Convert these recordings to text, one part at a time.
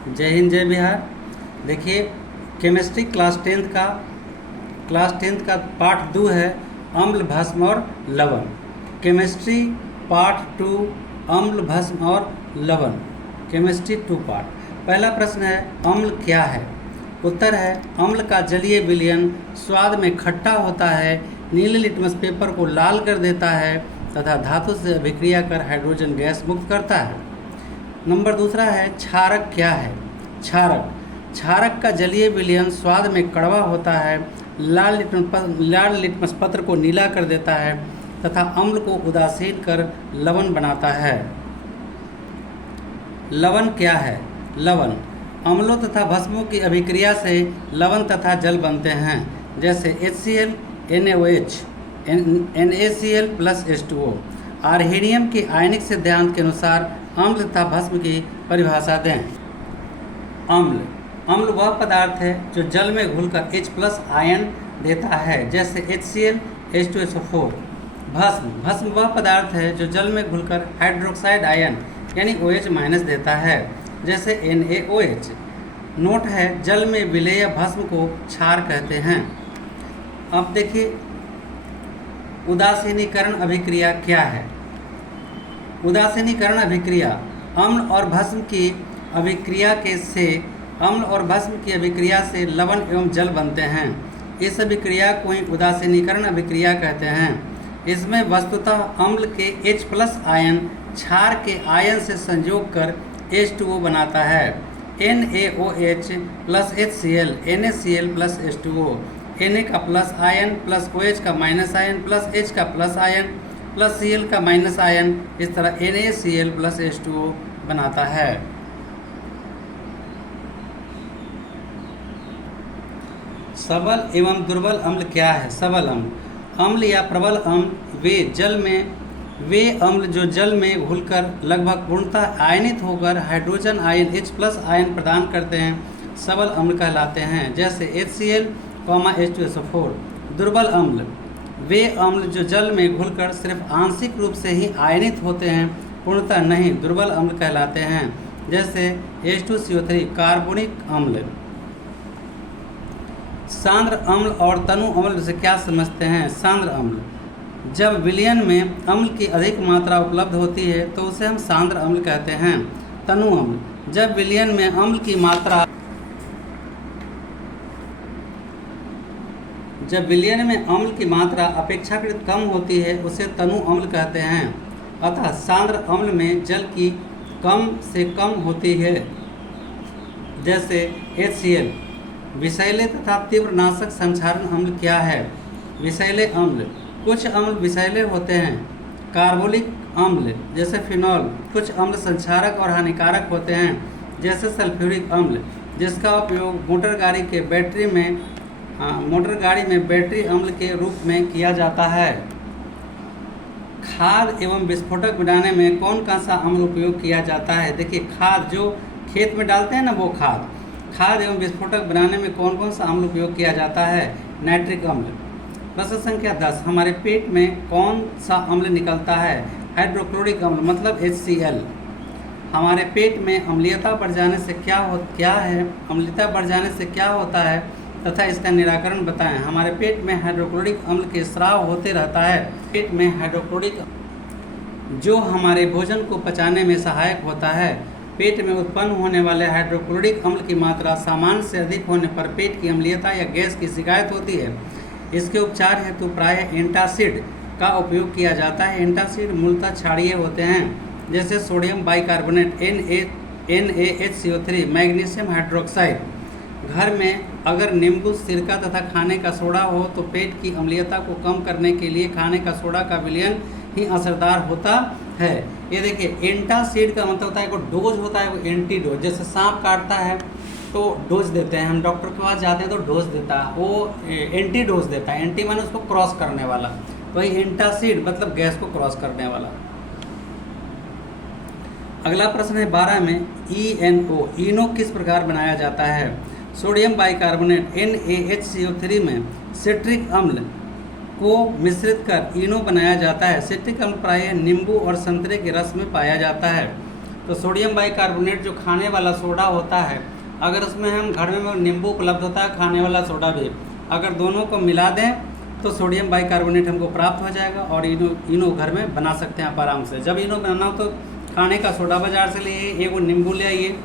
जय हिंद जय बिहार। देखिए, केमिस्ट्री क्लास टेंथ का पार्ट 2 है अम्ल भस्म और लवण। केमिस्ट्री पार्ट 2 अम्ल भस्म और लवण, केमिस्ट्री 2 पार्ट। पहला प्रश्न है, अम्ल क्या है? उत्तर है, अम्ल का जलीय विलयन स्वाद में खट्टा होता है, नीले लिटमस पेपर को लाल कर देता है तथा धातु से अभिक्रिया कर हाइड्रोजन गैस मुक्त करता है। नंबर दूसरा है, क्षारक क्या है? क्षारक का जलीय विलयन स्वाद में कड़वा होता है, लाल लिटमस पत्र को नीला कर देता है तथा अम्ल को उदासीन कर लवण बनाता है। लवण क्या है? लवण अम्लों तथा भस्मों की अभिक्रिया से लवण तथा जल बनते हैं, जैसे HCl, NaOH, NaCl plus H2O। आर्हेनियम के आयनिक सिद्धांत के अनुसार अम्ल तथा भस्म की परिभाषा दें। अम्ल वह पदार्थ है जो जल में घुलकर H प्लस आयन देता है, जैसे HCl, H2SO4। भस्म वह पदार्थ है जो जल में घुलकर हाइड्रोक्साइड आयन यानी OH माइनस देता है, जैसे NaOH। नोट है, जल में विलेय भस्म को क्षार कहते हैं। अब देखिए, उदासीनीकरण अभिक्रिया क्या है? उदासीनीकरण अभिक्रिया अम्ल और भस्म की अभिक्रिया से लवण एवं जल बनते हैं। इस अभिक्रिया को ही उदासीनीकरण अभिक्रिया कहते हैं। इसमें वस्तुतः अम्ल के H प्लस आयन क्षार के आयन से संयोग कर H2O बनाता है। NaOH plus HCl, NaCl plus H2O, Na का प्लस आयन प्लस OH का माइनस आयन प्लस H का प्लस आयन प्लस Cl का माइनस आयन, इस तरह NaCl प्लस H2O बनाता है। सबल एवं दुर्बल अम्ल क्या है? सबल अम्ल या प्रबल अम्ल वे अम्ल जो जल में घुलकर लगभग पूर्णतः आयनित होकर hydrogen ion H plus ion प्रदान करते हैं, सबल अम्ल कहलाते हैं, जैसे HCl, H2SO4। दुर्बल अम्ल वे अम्ल जो जल में घुलकर सिर्फ आंशिक रूप से ही आयनित होते हैं, पूर्णतः नहीं, दुर्बल अम्ल कहलाते हैं, जैसे H2CO3 कार्बोनिक अम्ल। सांद्र अम्ल और तनु अम्ल से क्या समझते हैं? सांद्र अम्ल जब विलयन में अम्ल की अधिक मात्रा उपलब्ध होती है तो उसे हम सांद्र अम्ल कहते हैं। तनु अम्ल जब विलयन में अम्ल की मात्रा अपेक्षाकृत कम होती है, उसे तनु अम्ल कहते हैं। अतः सांद्र अम्ल में जल की कम से कम होती है, जैसे HCl। विषैले तथा तीव्र नाशक संक्षारण अम्ल क्या है? विषैले अम्ल कुछ अम्ल विषैले होते हैं, कार्बोलिक अम्ल जैसे फिनॉल। कुछ अम्ल संक्षारक और हानिकारक होते हैं, जैसे सल्फ्यूरिक अम्ल, जिसका उपयोग मोटर गाड़ी में बैटरी अम्ल के रूप में किया जाता है। खाद एवं विस्फोटक बनाने में कौन सा अम्ल उपयोग किया जाता है? देखिए, खाद जो खेत में डालते हैं ना, वो खाद एवं विस्फोटक बनाने में कौन सा अम्ल उपयोग किया जाता है? नाइट्रिक अम्ल। प्रश्न संख्या 10, हमारे पेट में कौन सा अम्ल निकलता है? हाइड्रोक्लोरिक अम्ल मतलब HCl। हमारे पेट में अम्लीयता बढ़ जाने से क्या होता है तथा इसका निराकरण बताएं। हमारे पेट में हाइड्रोक्लोरिक अम्ल के स्राव होते रहता है। पेट में हाइड्रोक्लोरिक जो हमारे भोजन को पचाने में सहायक होता है। पेट में उत्पन्न होने वाले हाइड्रोक्लोरिक अम्ल की मात्रा सामान्य से अधिक होने पर पेट की अम्लीयता या गैस की शिकायत होती है। इसके उपचार हेतु प्रायः एंटासिड का उपयोग किया जाता है। एंटासिड मूलतः क्षारीय होते हैं, जैसे sodium bicarbonate NaHCO3, magnesium hydroxide. घर में अगर नींबू, सिरका तथा खाने का सोडा हो तो पेट की अम्लीयता को कम करने के लिए खाने का सोडा का विलयन ही असरदार होता है। ये देखिए, एंटासिड का मतलब होता है, कोई डोज होता है, वो एंटीडोज। जैसे सांप काटता है तो डोज देते हैं, हम डॉक्टर के पास जाते हैं तो डोज देता है, वो एंटी डोज देता है। एंटी माने उसको क्रॉस करने वाला, तो ये एंटासिड मतलब गैस को क्रॉस करने वाला। अगला प्रश्न है 12 में, इनो किस प्रकार बनाया जाता है? सोडियम बाइकार्बोनेट NaHCO3 में सिट्रिक अम्ल को मिश्रित कर इनो बनाया जाता है। सिट्रिक अम्ल प्रायः नींबू और संतरे के रस में पाया जाता है। तो सोडियम बाइकार्बोनेट जो खाने वाला सोडा होता है, अगर उसमें हम घर में नींबू उपलब्ध होता है, खाने वाला सोडा भी, अगर दोनों को मिला दें तो सोडियम बाइकार्बोनेट हमको प्राप्त हो जाएगा और इनो घर में बना सकते हैं आप आराम से। जब इनो बनाना हो तो खाने का सोडा बाजार से ले आइए, एगो नींबू ले आइए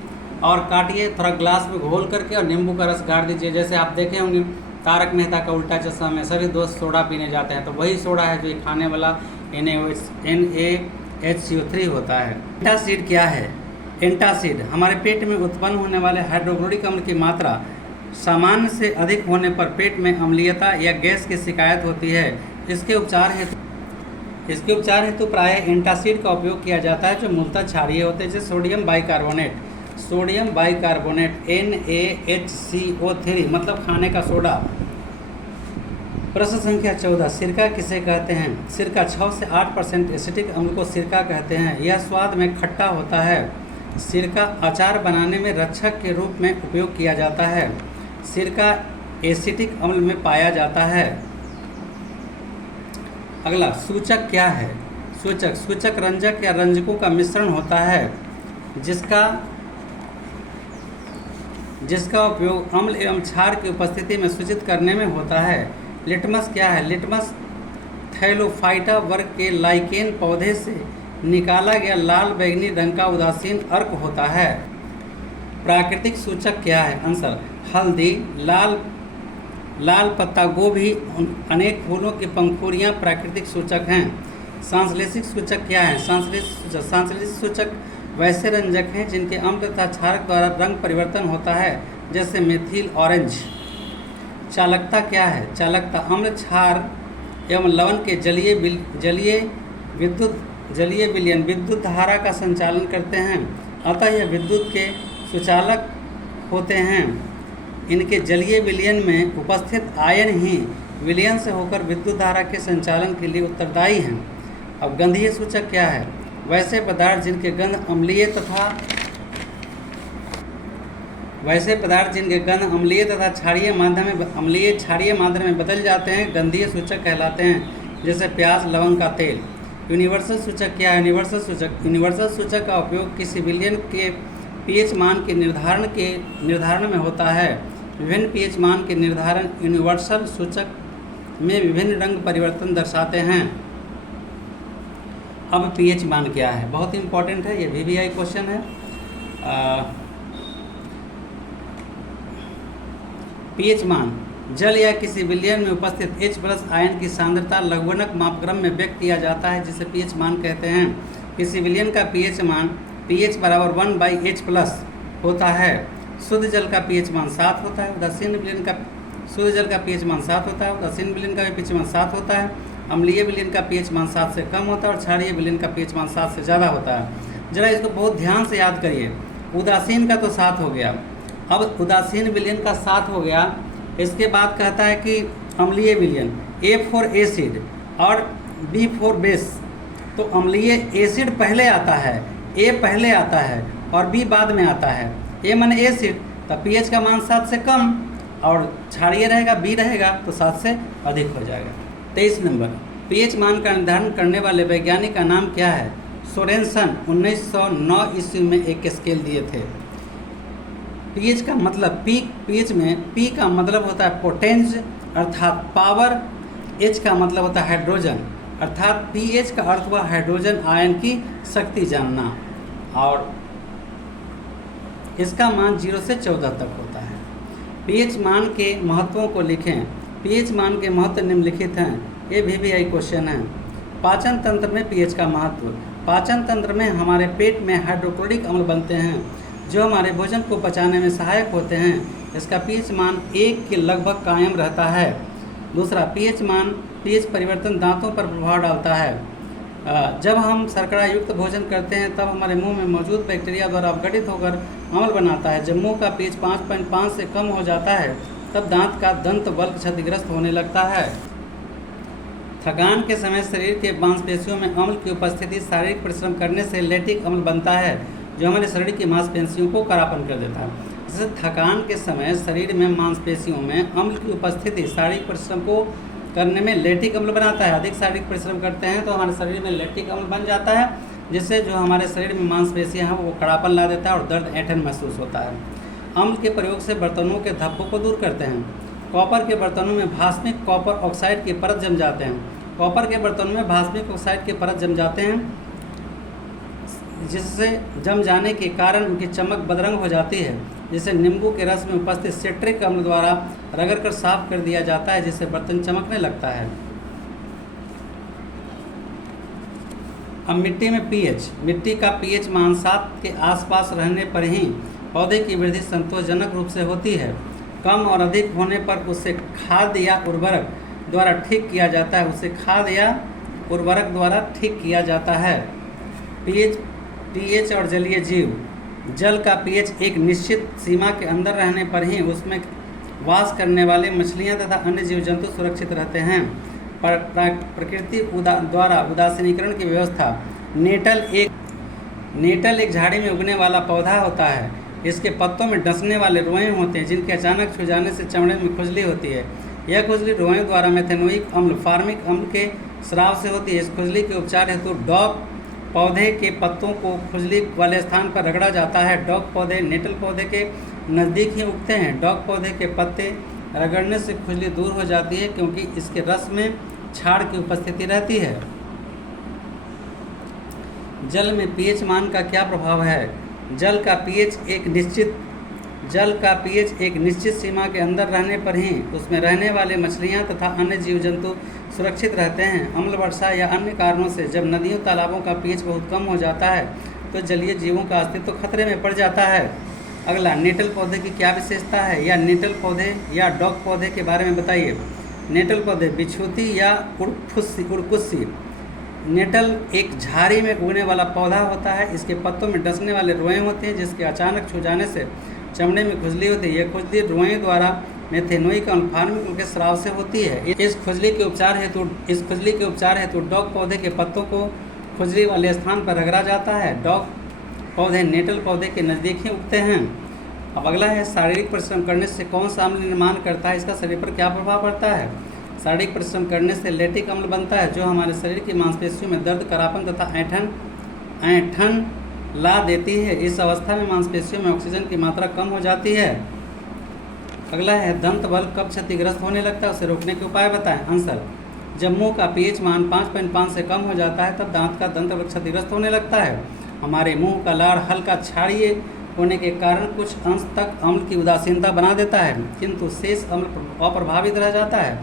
और काटिए, थोड़ा ग्लास में घोल करके और नींबू का रस गाड़ दीजिए। जैसे आप देखे होंगे तारक मेहता का उल्टा चश्मा में सभी दोस्त सोडा पीने जाते हैं, तो वही सोडा है जो ये खाने वाला NaHCO3 होता है। एंटासिड क्या है? एंटासिड हमारे पेट में उत्पन्न होने वाले हाइड्रोक्लोरिक अम्ल की मात्रा सामान्य से अधिक होने पर पेट में अम्लीयता या गैस की शिकायत होती है। इसके उपचार हेतु प्रायः एंटासिड का उपयोग किया जाता है, जो मूलतः क्षारीय होते हैं, जैसे सोडियम बाइकार्बोनेट NaHCO3 मतलब खाने का सोडा। प्रश्न संख्या 14, सिरका किसे कहते हैं? सिरका 6 से 8% एसिटिक अम्ल को सिरका कहते हैं। यह स्वाद में खट्टा होता है। सिरका अचार बनाने में रक्षक के रूप में उपयोग किया जाता है। सिरका एसिटिक अम्ल में पाया जाता है। अगला, सूचक क्या है? सूचक रंजक या रंजकों का मिश्रण होता है जिसका उपयोग अम्ल एवं क्षार की उपस्थिति में सूचित करने में होता है। लिटमस क्या है? लिटमस थैलोफाइटा वर्ग के लाइकेन पौधे से निकाला गया लाल बैंगनी रंग का उदासीन अर्क होता है। प्राकृतिक सूचक क्या है? आंसर, हल्दी, लाल पत्ता गोभी, अनेक फूलों की पंखुड़ियाँ प्राकृतिक सूचक हैं। सांश्लेषिक सूचक क्या है? सांश्लेषिक सूचक वैसे रंजक हैं जिनके अम्ल तथा क्षारक द्वारा रंग परिवर्तन होता है, जैसे मेथिल ऑरेंज। चालकता क्या है? चालकता अम्ल, क्षार एवं लवण के जलीय विलयन विद्युत धारा का संचालन करते हैं, अतः यह विद्युत के सुचालक होते हैं। इनके जलीय विलयन में उपस्थित आयन ही विलयन से होकर विद्युत धारा के संचालन के लिए उत्तरदायी हैं। अब गंधीय सूचक क्या है? वैसे पदार्थ जिनके गंध अम्लीय तथा क्षारीय माध्यम में बदल जाते हैं, गंधीय सूचक कहलाते हैं, जैसे प्याज, लवंग का तेल। यूनिवर्सल सूचक क्या है? यूनिवर्सल सूचक का उपयोग किसी विलयन के पीएच मान के निर्धारण में होता है। विभिन्न पीएच मान के निर्धारण यूनिवर्सल सूचक में विभिन्न रंग परिवर्तन दर्शाते हैं। अब पीएच मान क्या है? बहुत इंपॉर्टेंट है, ये VVI क्वेश्चन है। पीएच मान जल या किसी विलयन में उपस्थित H+ आयन की सांद्रता लघुगणक मापक्रम में व्यक्त किया जाता है, जिसे पीएच मान कहते हैं। किसी विलयन का पीएच मान pH बराबर 1/H+ होता है। शुद्ध जल का पीएच मान 7 होता है। उदासीन विलयन का शुद्ध जल का पीएच मान 7 होता है। उदासीन विलयन का भी पीएच मान 7 होता है। अम्लीय विलयन का पीएच मान 7 से कम होता है और क्षारीय विलयन का पीएच मान 7 से ज़्यादा होता है। जरा इसको बहुत ध्यान से याद करिए। उदासीन का तो 7 हो गया, अब उदासीन विलयन का 7 हो गया। इसके बाद कहता है कि अम्लीय विलयन A फॉर एसिड और B फॉर बेस। तो अम्लीय एसिड पहले आता है, A पहले आता है और B बाद में आता है। A माने एसिड, तब pH का मान 7 से कम और क्षारीय रहेगा, B रहेगा तो 7 से अधिक हो जाएगा। 23 नंबर, pH मान का निर्धारण करने वाले वैज्ञानिक का नाम क्या है? सोरेनसन 1909 ईस्वी में एक स्केल दिए थे। pH का मतलब pH में P का मतलब होता है पोटेंस अर्थात पावर, H का मतलब होता है हाइड्रोजन अर्थात pH का अर्थ हुआ हाइड्रोजन आयन की शक्ति जानना, और इसका मान 0 से 14 तक होता है। pH मान के महत्वों को लिखें। pH मान के महत्व निम्नलिखित हैं, ये VVI क्वेश्चन है। पाचन तंत्र में pH का महत्व। पाचन तंत्र में हमारे पेट में हाइड्रोक्लोरिक अम्ल बनते हैं जो हमारे भोजन को पचाने में सहायक होते हैं। इसका pH मान 1 के लगभग कायम रहता है। दूसरा, pH परिवर्तन दांतों पर प्रभाव डालता है। जब हम शर्करा युक्त भोजन करते हैं तब हमारे मुंह में मौजूद बैक्टीरिया द्वारा अपघटित होकर अम्ल बनाता है। जब मुंह का pH 5.5 से कम हो जाता है तब दांत का दंत बल्क क्षतिग्रस्त होने लगता है। थकान के समय शरीर के मांसपेशियों में अम्ल की उपस्थिति शारीरिक परिश्रम करने से लैक्टिक अम्ल बनता है जो हमारे शरीर की मांसपेशियों को करापन कर देता है। जैसे थकान के समय शरीर में मांसपेशियों में अम्ल की उपस्थिति शारीरिक परिश्रम को करने में लैक्टिक अम्ल बनाता है। अधिक शारीरिक परिश्रम करते हैं तो हमारे शरीर में लैक्टिक अम्ल बन जाता है जिससे जो हमारे शरीर में मांसपेशियां हैं वो कड़ापन ला देता है और दर्द ऐंठन महसूस होता है। अम्ल के प्रयोग से बर्तनों के धब्बों को दूर करते हैं। कॉपर के बर्तनों में भास्मिक कॉपर ऑक्साइड की परत जम जाते हैं। कॉपर के बर्तनों में भास्मिक ऑक्साइड की परत जम जाते हैं, जिससे जम जाने के कारण उनकी चमक बदरंग हो जाती है, जिसे नींबू के रस में उपस्थित सिट्रिक अम्ल द्वारा रगड़कर साफ कर दिया जाता है, जिससे बर्तन चमकने लगता है। अब मिट्टी में पीएच। मिट्टी का पीएच मान 7 के आसपास रहने पर ही पौधे की वृद्धि संतोषजनक रूप से होती है। कम और अधिक होने पर उसे खाद या उर्वरक द्वारा ठीक किया जाता है पीएच और जलीय जीव। जल का पीएच एक निश्चित सीमा के अंदर रहने पर ही उसमें वास करने वाले मछलियां तथा अन्य जीव जंतु सुरक्षित रहते हैं। प्रकृति द्वारा उदासीनीकरण की व्यवस्था। नेटल एक झाड़ी में उगने वाला पौधा होता है। इसके पत्तों में डसने वाले रोएं होते हैं, जिनके अचानक छू जाने से चमड़े में खुजली होती है। यह खुजली रोएं द्वारा मेथेनोइक अम्ल फार्मिक अम्ल के स्राव से होती है। इस खुजली के उपचार हेतु डॉग पौधे के पत्तों को खुजली वाले स्थान पर रगड़ा जाता है। डॉग पौधे नेटल पौधे के नज़दीक ही उगते हैं। डॉग पौधे के पत्ते रगड़ने से खुजली दूर हो जाती है, क्योंकि इसके रस में क्षार की उपस्थिति रहती है। जल में पीएच मान का क्या प्रभाव है? जल का पीएच एक निश्चित सीमा के अंदर रहने पर ही उसमें रहने वाले मछलियां तथा अन्य जीव जंतु सुरक्षित रहते हैं। अम्ल वर्षा या अन्य कारणों से जब नदियों तालाबों का पीएच बहुत कम हो जाता है तो जलीय जीवों का अस्तित्व खतरे में पड़ जाता है। अगला, नेटल पौधे की क्या विशेषता है, या नेटल पौधे या डॉग पौधे के बारे में बताइए। नेटल पौधे बिछुती या उड़कुस्सी। नेटल एक झाड़ी में उगने वाला पौधा होता है। इसके पत्तों में डसने वाले रोएं होते हैं, जिसके अचानक छू जाने से चमड़े में खुजली होती है। यह खुजली रोएं द्वारा मेथेनोइक अम्ल फार्मिक अम्ल के स्राव से होती है। इस खुजली के उपचार हेतु डॉग पौधे के पत्तों को खुजली वाले स्थान पर रगड़ा जाता है। डॉग पौधे नेटल पौधे के नज़दीक ही उगते हैं। अब अगला है, शारीरिक परिश्रम करने से कौन सा अम्ल निर्माण करता है, इसका शरीर पर क्या प्रभाव पड़ता है। शारीरिक परिश्रम करने से लैक्टिक अम्ल बनता है, जो हमारे शरीर की मांसपेशियों में दर्द, करापन तथा ऐंठन ला देती है। इस अवस्था में मांसपेशियों में ऑक्सीजन की मात्रा कम हो जाती है। अगला है, दंत बल कब क्षतिग्रस्त होने लगता है, उसे रोकने के उपाय बताएं। आंसर, जब मुंह का पीएच मान 5.5 से कम हो जाता है तब दांत का दंत बल क्षतिग्रस्त होने लगता है। हमारे मुंह का लार हल्का क्षारीय होने के कारण कुछ अंश तक अम्ल की उदासीनता बना देता है, किंतु शेष अम्ल अप्रभावित रह जाता है।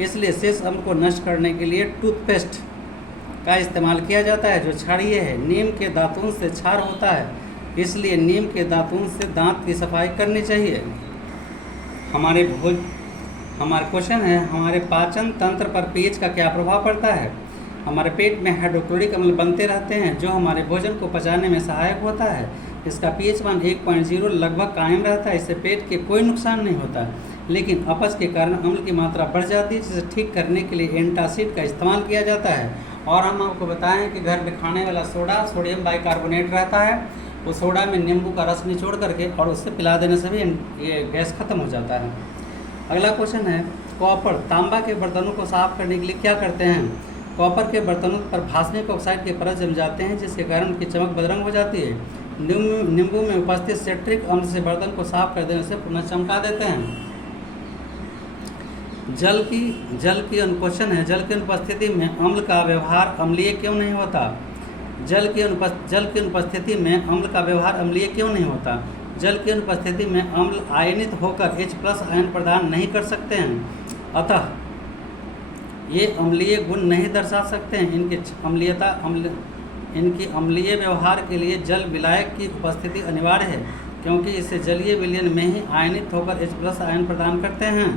इसलिए शेष अम्ल को नष्ट करने के लिए टूथपेस्ट का इस्तेमाल किया जाता है, जो क्षारीय है। नीम के दातून से क्षार होता है, इसलिए नीम के दातून से दांत की सफाई करनी चाहिए। हमारे क्वेश्चन है, हमारे पाचन तंत्र पर पीएच का क्या प्रभाव पड़ता है। हमारे पेट में हाइड्रोक्लोरिक अम्ल बनते रहते हैं, जो हमारे भोजन को पचाने में सहायक होता है। इसका पीएच मान 1.0 लगभग कायम रहता है। इससे पेट के कोई नुकसान नहीं होता, लेकिन अपच के कारण अम्ल की मात्रा बढ़ जाती है, जिसे ठीक करने के लिए एंटासिड का इस्तेमाल किया जाता है। और हम आपको बताएं कि घर में खाने वाला सोडा सोडियम बाइकार्बोनेट रहता है, वो सोडा में नींबू का रस निचोड़ करके और उससे पिला देने से भी ये गैस खत्म हो जाता है। अगला क्वेश्चन है, कॉपर तांबा के बर्तनों को साफ करने के लिए क्या करते हैं। कॉपर के बर्तनों पर भास्मिक ऑक्साइड के परत जम जाते हैं, जिसके कारण उनकी चमक बदरंग हो जाती है। नींबू में उपस्थित सिट्रिक अम्ल से बर्तन को साफ कर देने से पुनः चमका देते हैं। जल की क्वेश्चन है, जल की अनुपस्थिति में अम्ल का व्यवहार अम्लीय क्यों नहीं होता। जल की अनुपस्थिति में अम्ल का व्यवहार अम्लीय क्यों नहीं होता। जल की अनुपस्थिति में अम्ल आयनित होकर H+ आयन प्रदान नहीं कर सकते हैं, अतः ये अम्लीय गुण नहीं दर्शा सकते हैं। इनकी अम्लीय व्यवहार के लिए जल विलायक की उपस्थिति अनिवार्य है, क्योंकि इसे जलीय विलयन में ही आयनित होकर H+ आयन प्रदान करते हैं।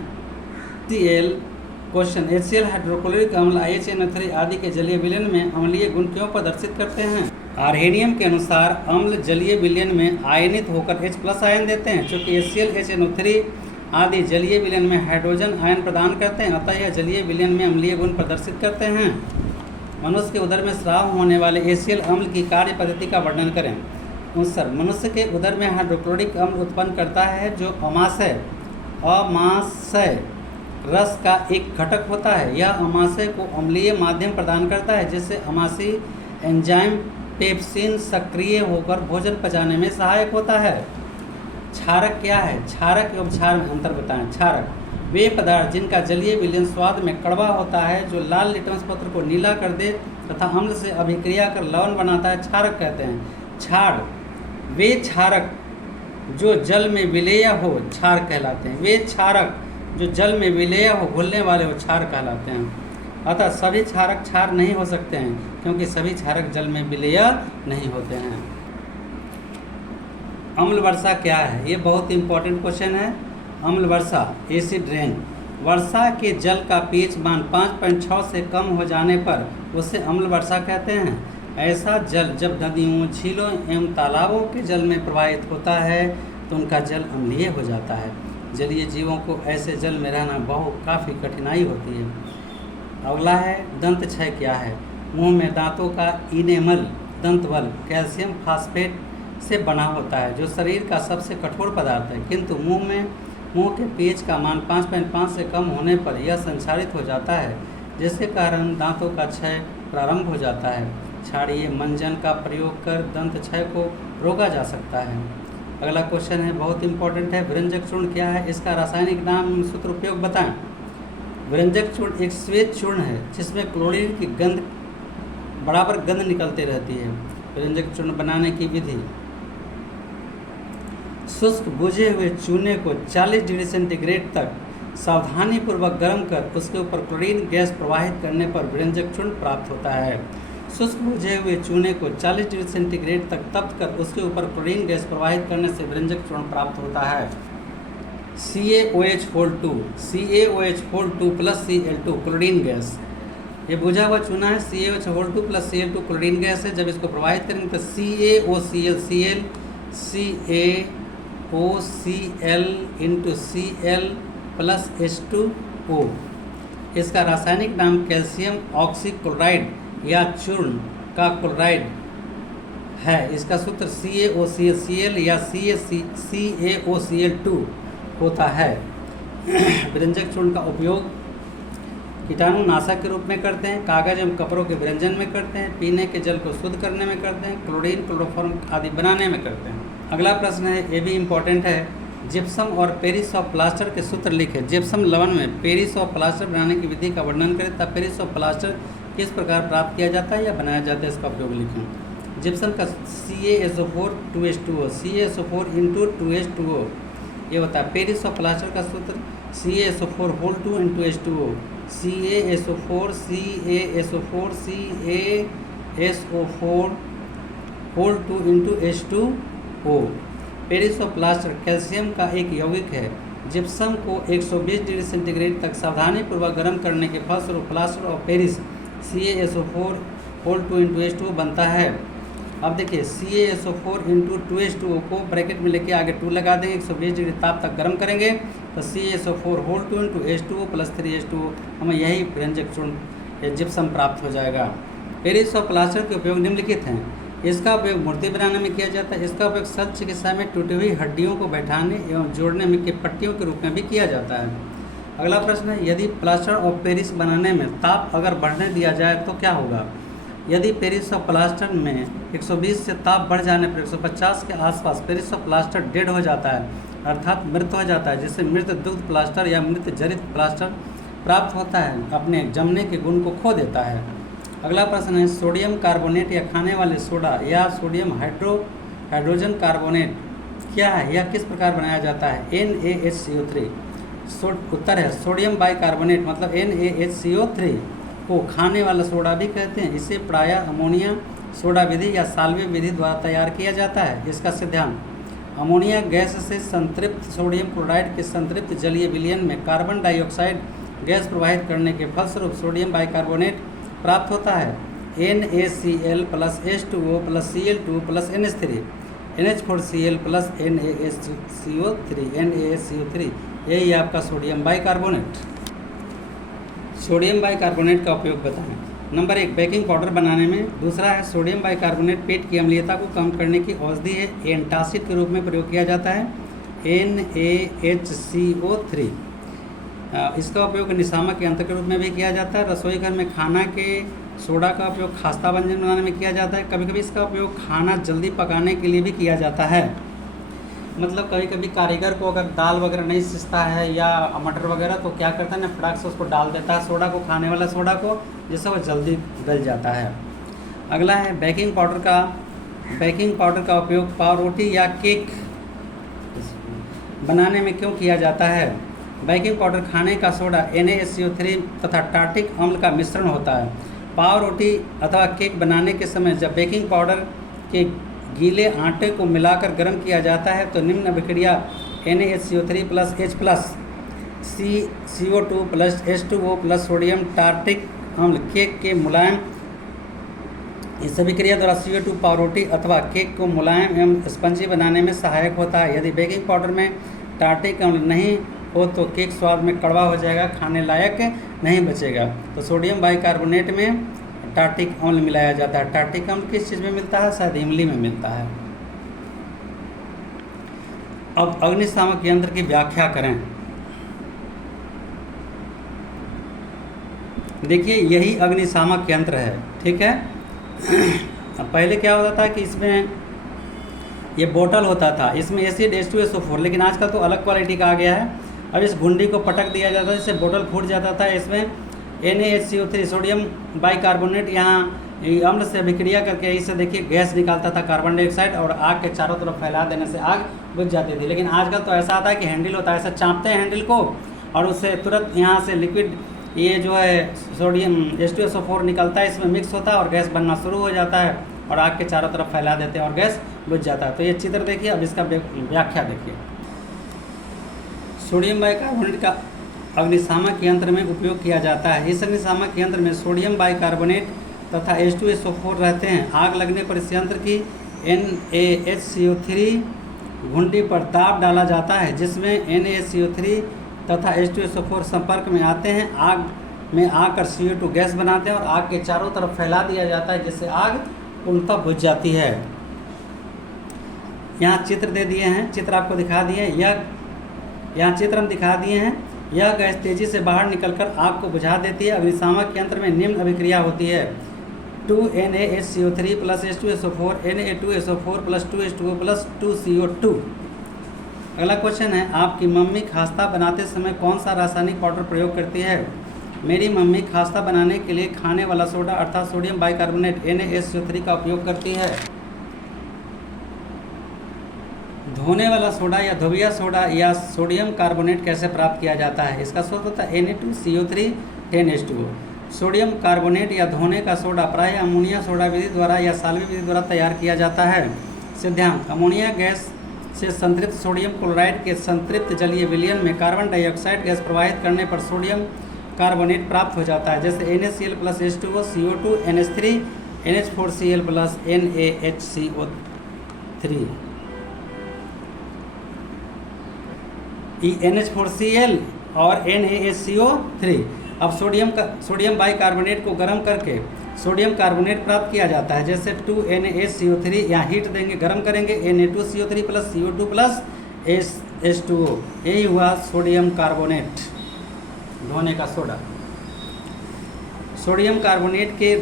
क्वेश्चन, HCl हाइड्रोक्लोरिक अम्ल IHNO3 आदि के जलीय विलयन में अम्लीय गुण क्यों प्रदर्शित करते हैं। आर्हेनियम के अनुसार अम्ल जलीय विलयन में आयनित होकर H+ आयन देते हैं। चूँकि HCl HNO3 आदि जलीय विलयन में हाइड्रोजन आयन प्रदान करते हैं, अतः यह जलीय विलयन में अम्लीय गुण प्रदर्शित करते हैं। मनुष्य के उदर में स्राव होने वाले HCl अम्ल की कार्य पद्धति का वर्णन करें। आंसर, मनुष्य के उदर में हाइड्रोक्लोरिक अम्ल उत्पन्न करता है, जो अमाशय रस का एक घटक होता है। यह अमाशय को अम्लीय माध्यम प्रदान करता है, जिससे अमाशयी एंजाइम पेप्सिन सक्रिय होकर भोजन पचाने में सहायक होता है। क्षारक क्या है? क्षारक एवं क्षार में अंतर बताएं। क्षारक वे पदार्थ जिनका जलीय विलयन स्वाद में कड़वा होता है, जो लाल लिटमस पत्र को नीला कर दे तथा अम्ल से अभिक्रिया कर लवण बनाता है, क्षारक कहते हैं। क्षार वे क्षारक जो जल में विलेय हो, क्षार कहलाते हैं। वे क्षारक जो जल में विलेय हो, घुलने वाले हो, क्षार कहलाते हैं। अतः सभी क्षारक क्षार नहीं हो सकते हैं, क्योंकि सभी क्षारक जल में विलेय नहीं होते हैं। अम्ल वर्षा क्या है? ये बहुत इंपॉर्टेंट क्वेश्चन है। अम्ल वर्षा, एसिड रेन, वर्षा के जल का पीएच मान 5.6 से कम हो जाने पर उसे अम्ल वर्षा कहते हैं। ऐसा जल जब नदियों, झीलों एवं तालाबों के जल में प्रवाहित होता है तो उनका जल अम्लीय हो जाता है। जलीय जीवों को ऐसे जल में रहना काफ़ी कठिनाई होती है। अगला है दंत क्षय क्या है? मुंह में दांतों का इनेमल दंतवल कैल्शियम फास्फेट से बना होता है, जो शरीर का सबसे कठोर पदार्थ है, किंतु मुंह के पीएच का मान 5.5 से कम होने पर यह संक्षारित हो जाता है, जिसके कारण दांतों का क्षय प्रारंभ हो जाता है। क्षारीय मंजन का प्रयोग कर दंत क्षय को रोका जा सकता है। अगला क्वेश्चन है, बहुत इंपॉर्टेंट है। व्यंजक चूर्ण क्या है? इसका रासायनिक नाम, सूत्र, उपयोग बताएं। व्यंजक चूर्ण एक श्वेत चूर्ण है जिसमें क्लोरीन की गंध बराबर गंध निकलती रहती है। व्यंजक चूर्ण बनाने की विधि: शुष्क बुझे हुए चूने को 40 डिग्री सेंटीग्रेड तक सावधानीपूर्वक गर्म कर उसके ऊपर क्लोरीन गैस प्रवाहित करने पर व्यंजक चूर्ण प्राप्त होता है। शुष्क बुझे हुए चूने को 40 डिग्री सेंटीग्रेड तक तप्त कर उसके ऊपर क्लोरीन गैस प्रवाहित करने से व्यंजक चूर्ण प्राप्त होता है। CaOH2 plus Cl2 chlorine gas, ये बुझा हुआ चूना है। CaOH2 plus Cl2 chlorine gas है। जब इसको प्रवाहित करेंगे तो CaOCl into Cl plus H2O। इसका रासायनिक नाम कैल्शियम ऑक्सीक्लोराइड या चूर्ण का क्लोराइड है। इसका सूत्र CaOCl या CaOCl2 होता है। व्यंजक चूर्ण का उपयोग कीटाणुनाशक के रूप में करते हैं, कागज एवं कपड़ों के व्यंजन में करते हैं, पीने के जल को शुद्ध करने में करते हैं, क्लोरीन क्लोरोफॉर्म आदि बनाने में करते हैं। अगला प्रश्न है, ये भी इम्पोर्टेंट है। जिप्सम और पेरिस ऑफ प्लास्टर के सूत्र लिखें। जिप्सम लवण में पेरिस ऑफ प्लास्टर बनाने की विधि का वर्णन करें। तब पेरिस ऑफ प्लास्टर किस प्रकार प्राप्त किया जाता है या बनाया जाता है, इसका उपयोग लिखें। जिप्सम का CaSO4 2H2O, CaSO4 into 2H2O ये होता है। पेरिस ऑफ प्लास्टर का सूत्र CaSO4 whole 2 into H2O, CaSO4 whole 2 into H2O। Paris of plaster calcium का एक यौगिक है। जिप्सम को 120 डिग्री सेंटीग्रेड तक सावधानीपूर्वक गर्म करने के फलस्वरूप plaster of Paris CaSO4 whole 2 into H2O बनता है। अब देखिए CaSO4 इंटू 2H2O को ब्रैकेट में लेके आगे 2 लगा देंगे, 120 डिग्री ताप तक गर्म करेंगे तो CaSO4 whole 2 into H2O plus 3H2O हमें यही व्यंजक चूर्ण जिप्सम प्राप्त हो जाएगा। पेरिस ऑफ प्लास्टर के उपयोग निम्नलिखित हैं। इसका उपयोग मूर्ति बनाने में किया जाता है। इसका उपयोग शल्य चिकित्सा में टूटी हुई हड्डियों को बैठाने एवं जोड़ने में के पट्टियों के रूप में भी किया जाता है। अगला प्रश्न है, यदि प्लास्टर ऑफ पेरिस बनाने में ताप अगर बढ़ने दिया जाए तो क्या होगा? यदि पेरिस ऑफ प्लास्टर में 120 से ताप बढ़ जाने पर 150 के आसपास पेरिस ऑफ प्लास्टर डेड हो जाता है, अर्थात मृत हो जाता है, जिससे मृत दुग्ध प्लास्टर या मृत जरित प्लास्टर प्राप्त होता है, अपने जमने के गुण को खो देता है। अगला प्रश्न है, सोडियम कार्बोनेट या खाने वाले सोडा या सोडियम हाइड्रोजन कार्बोनेट क्या है, यह किस प्रकार बनाया जाता है? NaHCO3। उत्तर है सोडियम बाइकार्बोनेट मतलब NaHCO3 को खाने वाला सोडा भी कहते हैं। इसे प्रायः अमोनिया सोडा विधि या साल्वे विधि द्वारा तैयार किया जाता है। इसका सिद्धांत: अमोनिया गैस से संतृप्त सोडियम क्लोराइड के संतृप्त जलीय विलयन में कार्बन डाइऑक्साइड गैस प्रवाहित करने के फलस्वरूप सोडियम बाइकार्बोनेट प्राप्त होता है। NaCl plus H2O plus Cl2 plus NH3 NH4Cl plus NaCO3 यही आपका सोडियम बाइकार्बोनेट। सोडियम बाइकार्बोनेट का उपयोग बताएं। नंबर 1, बेकिंग पाउडर बनाने में। दूसरा है सोडियम बाइकार्बोनेट पेट की अम्लीयता को कम करने की औषधि है। एंटासिड के रूप में प्रयोग किया जाता है। NaHCO3 इसका उपयोग निशामक यंत्र के रूप में भी किया जाता है। रसोई घर में खाना के सोडा का उपयोग खास्ता व्यंजन बनाने में किया जाता है। कभी कभी इसका उपयोग खाना जल्दी पकाने के लिए भी किया जाता है। मतलब कभी कभी कारीगर को अगर दाल वगैरह नहीं सिसता है या मटर वगैरह, तो क्या करता है ना, फटाक से उसको डाल देता है सोडा को, खाने वाला सोडा को, जिससे वो जल्दी गल जाता है। अगला है बेकिंग पाउडर का उपयोग पावरोटी या केक बनाने में क्यों किया जाता है? बेकिंग पाउडर खाने का सोडा NaSCO3 तथा टार्टिक अम्ल का मिश्रण होता है। पावरोटी अथवा केक बनाने के समय जब बेकिंग पाउडर के गीले आटे को मिलाकर गर्म किया जाता है तो निम्न अभिक्रिया NaSCO3 plus H plus CO2 plus H2O plus sodium tartaric अम्ल केक के मुलायम, इस अभिक्रिया द्वारा CO2 पावरोटी अथवा केक को मुलायम एवं स्पंजी बनाने में सहायक होता है। यदि बेकिंग पाउडर में टार्टिक अम्ल नहीं हो तो केक स्वाद में कड़वा हो जाएगा, खाने लायक नहीं बचेगा। तो सोडियम बाइकार्बोनेट में टार्टिक अम्ल मिलाया जाता है। टार्टिक अम्ल किस चीज़ में मिलता है? शायद इमली में मिलता है। अब अग्निशामक यंत्र की व्याख्या करें। देखिए यही अग्निशामक यंत्र है, ठीक है। अब पहले क्या होता था कि इसमें ये बोतल होता था, इसमें एसिड H2SO4, लेकिन आजकल तो अलग क्वालिटी का आ गया है। अब इस गुंडी को पटक दिया जाता था, इससे बोतल फूट जाता था। इसमें NaHCO3 सोडियम बाइकार्बोनेट यहाँ अम्ल से अभिक्रिया करके इससे देखिए गैस निकालता था कार्बन डाइऑक्साइड, और आग के चारों तरफ फैला देने से आग बुझ जाती थी। लेकिन आजकल तो ऐसा आता है कि हैंडल होता है, ऐसा चाँपते हैं हैंडल को और उससे तुरंत यहाँ से लिक्विड ये जो है सोडियम H2SO4 निकलता है, इसमें मिक्स होता है और गैस बनना शुरू हो जाता है और आग के चारों तरफ फैला देते हैं और गैस बुझ जाता है। तो ये चित्र देखिए, अब इसका व्याख्या देखिए। सोडियम बाइकार्बोनेट का अग्निशामक यंत्र में उपयोग किया जाता है। इस अग्निशामक यंत्र में सोडियम बाइकार्बोनेट तथा H2SO4 रहते हैं। आग लगने पर इस यंत्र की NaHCO3 घुंडी पर दाब डाला जाता है, जिसमें NaHCO3 तथा H2SO4 संपर्क में आते हैं। आग में आकर CO2 गैस बनाते हैं और आग के चारों तरफ फैला दिया जाता है, जिससे आग पूर्णतः बुझ जाती है। यहाँ चित्र दे दिए हैं, चित्र आपको दिखा दिए। यहाँ चित्र हम दिखा दिए हैं। यह गैस तेजी से बाहर निकलकर आग को बुझा देती है। अग्निशामक यंत्र में निम्न अभिक्रिया होती है: 2NaHCO3 plus H2SO4 Na2SO4 plus 2H2O plus 2CO2। अगला क्वेश्चन है, आपकी मम्मी खास्ता बनाते समय कौन सा रासायनिक पाउडर प्रयोग करती है? मेरी मम्मी खास्ता बनाने के लिए खाने वाला सोडा अर्थात सोडियम बाइकार्बोनेट NaSCO3 का उपयोग करती है। धोने वाला सोडा या धोबिया सोडा या सोडियम कार्बोनेट कैसे प्राप्त किया जाता है? इसका स्रोत होता है Na2CO3 10H2O। सोडियम कार्बोनेट या धोने का सोडा प्रायः अमोनिया सोडा विधि द्वारा या साल्वी विधि द्वारा तैयार किया जाता है। सिद्धांत: अमोनिया गैस से संतृप्त सोडियम क्लोराइड के संतृप्त जलीय विलयन में कार्बन डाइऑक्साइड गैस प्रवाहित करने पर सोडियम कार्बोनेट प्राप्त हो जाता है, जैसे NaCl plus H2O, CO2, NH3, NH4Cl plus NaHCO3, NH4Cl और NaHCO3। अब सोडियम बाइकार्बोनेट को गर्म करके सोडियम कार्बोनेट प्राप्त किया जाता है, जैसे 2NaHCO3। यहाँ हीट देंगे, गर्म करेंगे, Na2CO3 plus CO2 plus H2O। यही हुआ सोडियम कार्बोनेट, धोने का सोडा। सोडियम कार्बोनेट के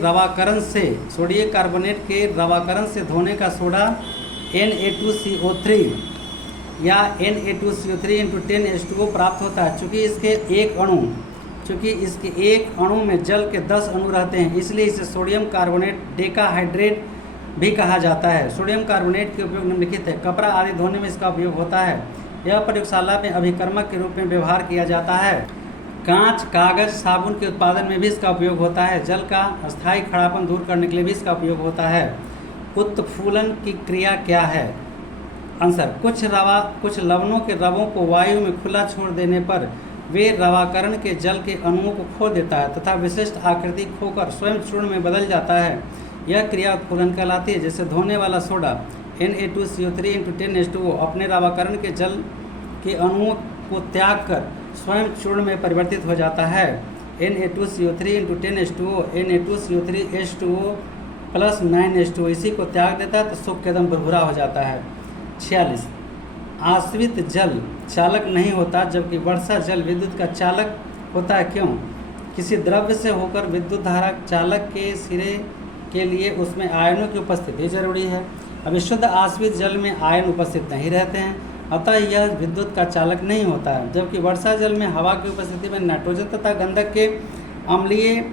रवाकरण से धोने का सोडा Na2CO3 या Na2CO3 × 10H2O प्राप्त होता है। चूँकि इसके एक अणु में जल के 10 अणु रहते हैं, इसलिए इसे सोडियम कार्बोनेट डेकाहाइड्रेट भी कहा जाता है। सोडियम कार्बोनेट के उपयोग निम्नलिखित है: कपड़ा आदि धोने में इसका उपयोग होता है। यह प्रयोगशाला में अभिकर्मक के रूप में व्यवहार किया जाता है। कांच, कागज, साबुन के उत्पादन में भी इसका उपयोग होता है। जल का अस्थायी खड़ापन दूर करने के लिए भी इसका उपयोग होता है। उत्फूलन की क्रिया क्या है? आंसर: कुछ लवणों के रवों को वायु में खुला छोड़ देने पर वे रवाकरण के जल के अणुओं को खो देता है तथा विशिष्ट आकृति खोकर स्वयं चूर्ण में बदल जाता है। यह क्रिया उत्फूलन कहलाती है। जैसे धोने वाला सोडा Na2CO3 × 10H2O अपने रवाकरण के जल के अणुओं को त्याग कर स्वयं चूर्ण में परिवर्तित हो जाता है। Na2CO3 × 10H2O Na2CO3 H2O plus 9H2O इसी को त्याग देता है तो शुष्क के एकदम भुरभुरा हो जाता है। 46, आश्रित जल चालक नहीं होता जबकि वर्षा जल विद्युत का चालक होता है, क्यों? किसी द्रव्य से होकर विद्युत धारा चालक के सिरे के लिए उसमें आयनों की उपस्थिति जरूरी है। अब शुद्ध आश्वित जल में आयन उपस्थित नहीं रहते हैं, अतः यह विद्युत का चालक नहीं होता है। जबकि वर्षा जल में हवा की उपस्थिति में नाइट्रोजन तथा गंधक के अम्लीय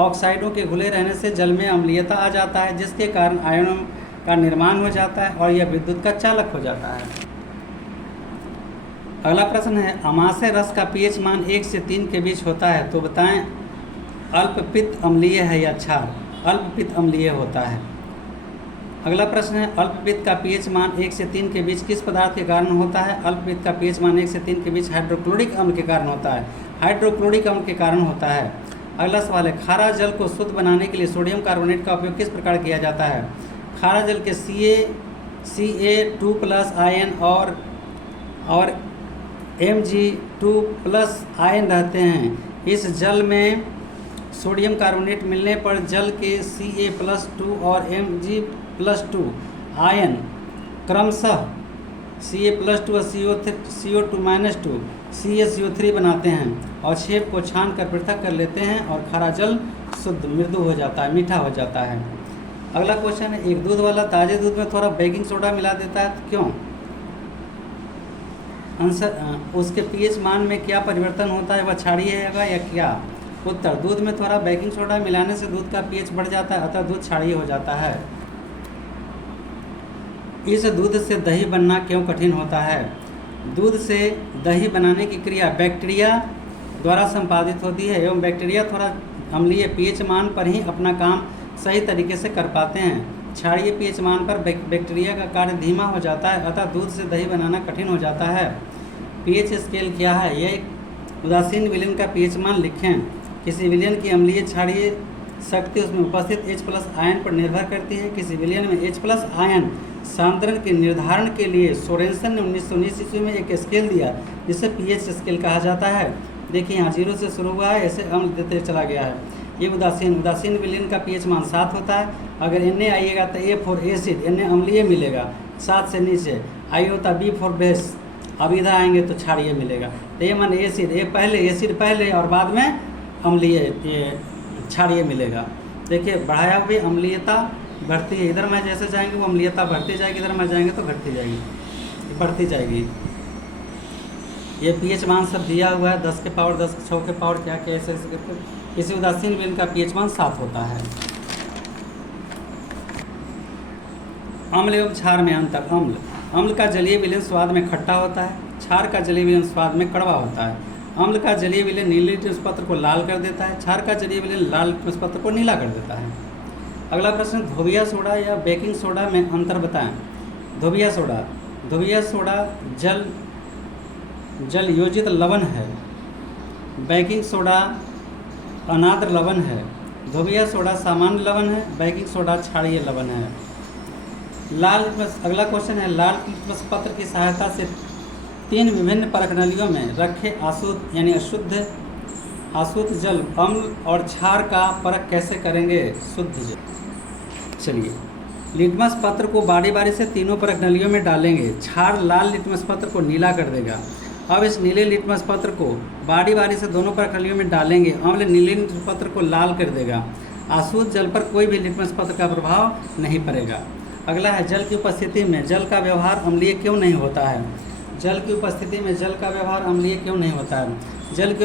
ऑक्साइडों के घुले रहने से जल में अम्लीयता आ जाता है, जिसके कारण आयनों का निर्माण हो जाता है और यह विद्युत का चालक हो जाता है। अगला प्रश्न है, अमाशय रस का पीएच मान 1 से 3 के बीच होता है, तो बताएं अल्पपित्त अम्लीय है या क्षार? अल्पपित्त अम्लीय होता है। अगला प्रश्न है, अल्पपित्त का पीएच मान 1 से 3 के बीच किस पदार्थ के कारण होता है? अल्पपित्त का पीएच मान 1 से 3 के बीच हाइड्रोक्लोरिक अम्ल के कारण होता है। हाइड्रोक्लोरिक अम्ल के कारण होता है। अगला सवाल है, खारा जल को शुद्ध बनाने के लिए सोडियम कार्बोनेट का उपयोग किस प्रकार किया जाता है? खारा जल के Ca2+ आयन और Mg2+ आयन रहते हैं। इस जल में सोडियम कार्बोनेट मिलने पर जल के Ca+2 और Mg+2 आयन क्रमशः Ca+2 और CO2-2 CaCO3 बनाते हैं और छेप को छानकर पृथक कर लेते हैं और खारा जल शुद्ध मृदु हो जाता है, मीठा हो जाता है। अगला क्वेश्चन है, एक दूध वाला ताजे दूध में थोड़ा बेकिंग सोडा मिला देता है, तो क्यों? आंसर, उसके पीएच मान में क्या परिवर्तन होता है? वह क्षारीय रहेगा या क्या? उत्तर, दूध में थोड़ा बेकिंग सोडा मिलाने से दूध का पीएच बढ़ जाता है, अतः दूध क्षारीय हो जाता है। इस दूध से दही बनना क्यों कठिन होता है? दूध से दही बनाने की क्रिया बैक्टीरिया द्वारा संपादित होती है एवं बैक्टीरिया थोड़ा अम्लीय पीएच मान पर ही अपना काम सही तरीके से कर पाते हैं। क्षारीय पीएच मान पर बैक्टीरिया का कार्य धीमा हो जाता है, अतः दूध से दही बनाना कठिन हो जाता है। पीएच स्केल क्या है? यह एक उदासीन विलयन का पीएच मान लिखें। किसी विलयन की अम्लीय क्षारीय शक्ति उसमें उपस्थित H+ आयन पर निर्भर करती है। किसी विलयन में H+ आयन सांद्रण के निर्धारण के लिए सोरेनसन ने 1919 ईस्वी में एक स्केल दिया, जिसे पीएच स्केल कहा जाता है। देखिए यहाँ 0 से शुरू हुआ है, ऐसे अम्ल देते चला गया है। ये उदासीन विलयन का पीएच मान 7 होता है। अगर Na आइएगा तो A फॉर एसिड, Na अम्लीय मिलेगा 7 से नीचे। I होता B फॉर बेस, अब इधर आएंगे तो क्षारीय मिलेगा। तो ये मान एसिड, एसिड पहले और बाद में अम्लीय क्षारीय मिलेगा। देखिए बढ़ाया हुई अम्लीयता बढ़ती है, इधर में जैसे जाएंगे वो अम्लीयता बढ़ती जाएगी, इधर में जाएंगे तो घटती जाएगी, बढ़ती जाएगी। ये पीएच मान सब दिया हुआ है, 10 के पावर 10, 6 के पावर क्या क्या ऐसे करके। इसी उदासीन विलयन का पीएच मान 7 होता है। अम्ल एवं क्षार में अंतर। अम्ल का जलीय विलयन स्वाद में खट्टा होता है, क्षार का जलीय विलयन स्वाद में कड़वा होता है। अम्ल का जलीय विलयन नीले लिटमस पत्र को लाल कर देता है, क्षार का जलीय विलयन लाल लिटमस पत्र को नीला कर देता है। अगला प्रश्न, धोबिया सोडा या बेकिंग सोडा में अंतर बताएं। धोबिया सोडा जल योजित लवण है, बेकिंग सोडा अनाद्र लवण है। धोबिया सोडा सामान्य लवण है, बेकिंग सोडा क्षारीय लवण है। अगला क्वेश्चन है, लाल लिटमस पत्र की सहायता से 3 विभिन्न परखनलियों में रखे अशुद्ध जल अम्ल और क्षार का परख कैसे करेंगे? शुद्ध जल। चलिए, लिटमस पत्र को बारी बारी से तीनों परखनलियों में डालेंगे। क्षार लाल लिटमस पत्र को नीला कर देगा। अब इस नीले लिटमस पत्र को बारी बारी से दोनों परखनलियों में डालेंगे। अम्ल नीले लिटमस पत्र को लाल कर देगा। अशुद्ध जल पर कोई भी लिटमस पत्र का प्रभाव नहीं पड़ेगा। अगला है, जल की उपस्थिति में जल का व्यवहार अम्लीय क्यों नहीं होता है? जल की उपस्थिति में जल का व्यवहार अम्लीय क्यों नहीं होता है? जल की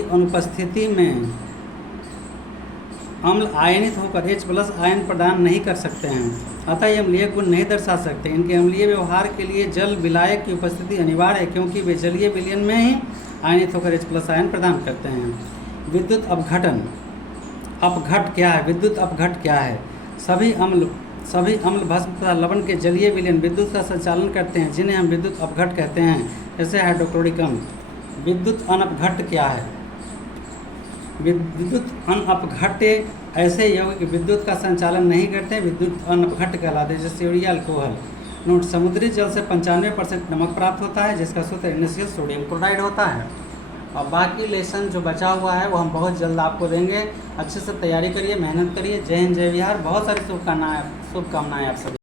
अनुपस्थिति में अम्ल आयनित होकर H+ आयन प्रदान नहीं कर सकते हैं, अतः ये अम्लीय गुण नहीं दर्शा सकते। इनके अम्लीय व्यवहार के लिए जल विलायक की उपस्थिति अनिवार्य है, क्योंकि वे जलीय विलयन में ही आयनित होकर H+ आयन प्रदान करते हैं। विद्युत अपघट क्या है? विद्युत अपघट क्या है? सभी अम्ल भस्म तथा लवण के जलीय विलयन विद्युत का संचालन करते हैं, जिन्हें हम विद्युत अपघट कहते हैं, जैसे हाइड्रोक्लोरिक अम्ल। विद्युत अनपघट क्या है? विद्युत अनपघट ऐसे यौगिक कि विद्युत का संचालन नहीं करते हैं, विद्युत अनपघट कहलाते हैं, जैसे यूरिया अल्कोहल। नोट, समुद्री जल से 95% नमक प्राप्त होता है, जिसका सूत्र NaCl सोडियम क्लोराइड होता है। और बाकी लेसन जो बचा हुआ है वो हम बहुत जल्द आपको देंगे। अच्छे से तैयारी करिए, मेहनत करिए। जय हिंद, जय बिहार। बहुत सारी शुभकामनाएं आप सभी।